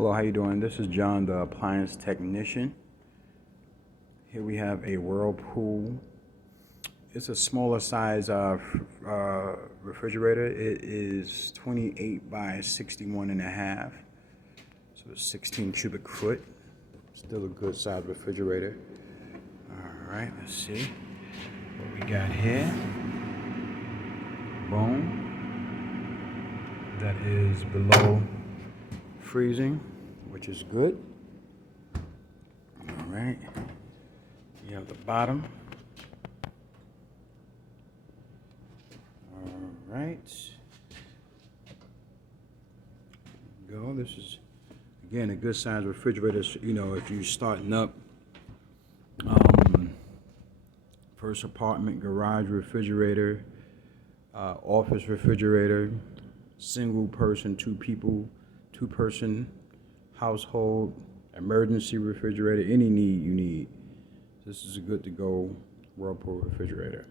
Hello, how you doing? This is John, the appliance technician. Here we have a Whirlpool. It's a smaller size refrigerator. It is 28 by 61 and a half. So it's 16 cubic foot. Still a good size refrigerator. All right, let's see what we got here. Boom. That is below freezing, which is good. All right, you have the bottom. All right, go. This is again a good size refrigerator. You know, if you're starting up, first apartment, garage refrigerator, office refrigerator, single person, two person household, emergency refrigerator, any need you need. This is a good to go Whirlpool refrigerator.